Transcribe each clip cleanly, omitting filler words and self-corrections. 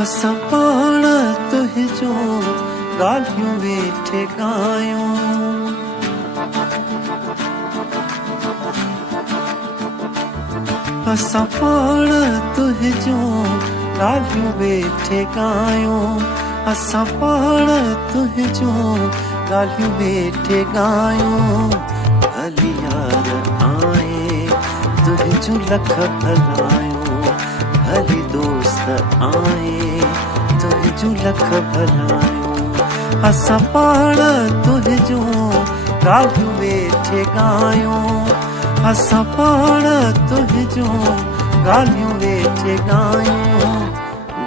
असां पाण तुंहिंजो ॻाल्हियूं वेठे ॻायूं। असां पाण तुंहिंजो ॻाल्हियूं वेठे ॻायूं। असां पाण तुंहिंजो ॻाल्हियूं वेठे ॻायूं। भली यार आए तुंहिंजूं लख भलायूं। भली दोस्त आए तुंहिंजूं लख भलायूं। असां पाण तुंहिंजो ॻाल्हियूं वेठे ॻायूं। असां पाण तुंहिंजो ॻाल्हियूं वेठे ॻायूं।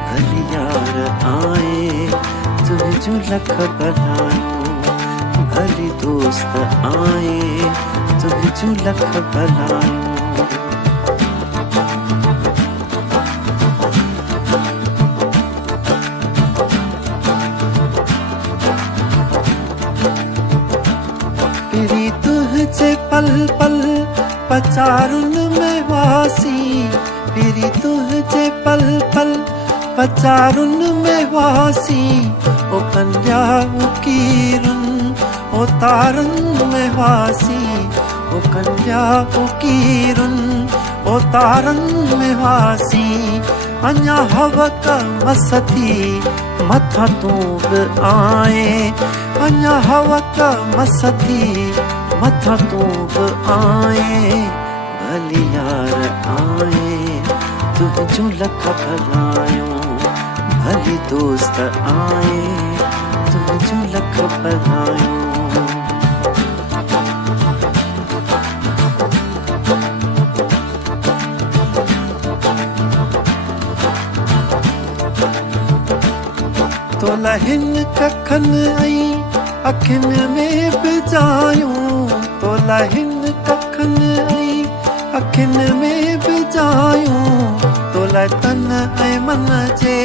भली यार आए तुंहिंजूं लख भलायूं। भली दोस्त आए तुंहिंजूं लख भलायूं। पहिरीं तुंहिंजे पल पल पचारुन में वासी। पहिरीं तुंहिंजे पल पल पचारुन में वासी। ओ कन्या उकीरुन ओ तारुन में वासी। ओ कन्या उकीरुन ओ तारुन में वासी। अञा हवक मसती मथा तूं बि आए। अञा हवक मसती मथा तूं बि आए। भली यार आए तुंहिंजूं लख भलायूं। भली दोस्त आए तुंहिंजूं लख भलायूं। तोला हिन कखनि ऐं अखियुनि में बि जायूं। तोला हिन कखनि ऐं अखियुनि में बि जायूं। तोला तन ऐं मन जे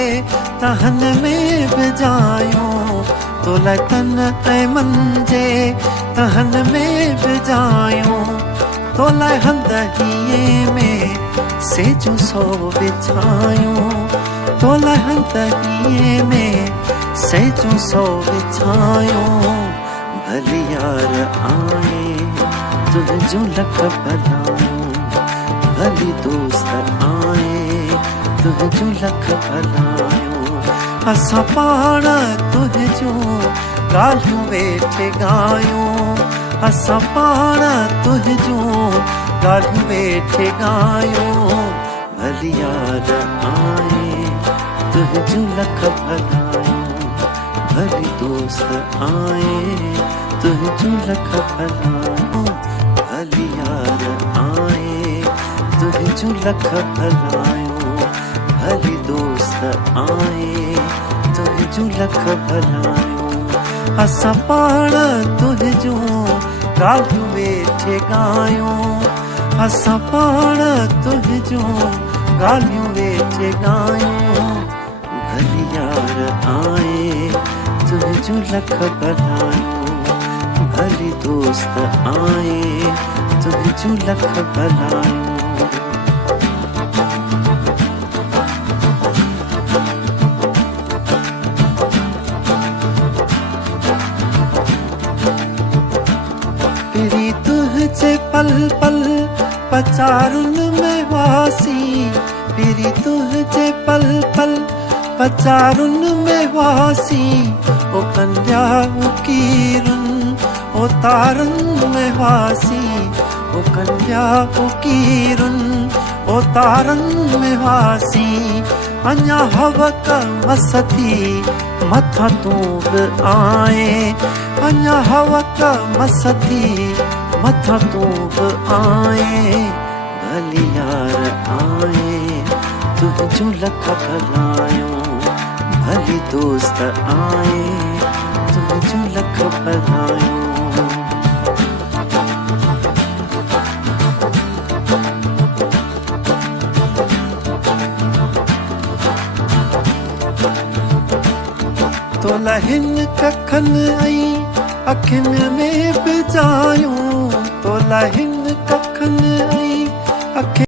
तहन में बि जायूं। तोला तन ऐं मन जे तहन में बि जायूं। तोला हंदहीअ में सेजूं सौ विछायूं। तोला हंदहीअ में सेजूं सौ विछायूं। भली यार आए तुंहिंजूं लख भलायूं। भली दोस्त आए तुंहिंजूं लख भलायूं। असां पाण तुंहिंजो ॻाल्हियूं वेठे ॻायूं। असां पाण तुंहिंजो ॻाल्हियूं वेठे ॻायूं। भली यार आए तुंहिंजूं लख भलायूं। भली दोस्त आए तुंहिंजूं लख भलायूं। भली यार आए तुंहिंजूं लख भलायूं। भली दोस्त आए तुंहिंजूं लख भलायूं। असां पाण तुंहिंजो ॻाल्हियूं वेठे ॻायूं। असां पाण तुंहिंजो ॻाल्हियूं वेठे ॻायूं। भली यार आए तुंहिंजूं लख भलायूं। भली दोस्त आए तुंहिंजूं लख भलायूं। पहिरीं तुंहिंजे पल पल पचारुन में वासी। पहिरीं तुंहिंजे पल पल पचारुन में वासी। ओ कन्या उकीरुन ओ तारुन में वासी। ओ कन्या उकीरुन ओ तारुन में वासी। अञा हवक मसती मथा तूं बि आए। अञा हवक मसती मथा तूं बि आए। भली यार आए तुंहिंजूं लख भलायूं। भली दोस्त आए तुंहिंजूं लख भलायूं। तोला हिन कखनि ऐं अखियुनि में बि जायूं। तोला हिन कखनि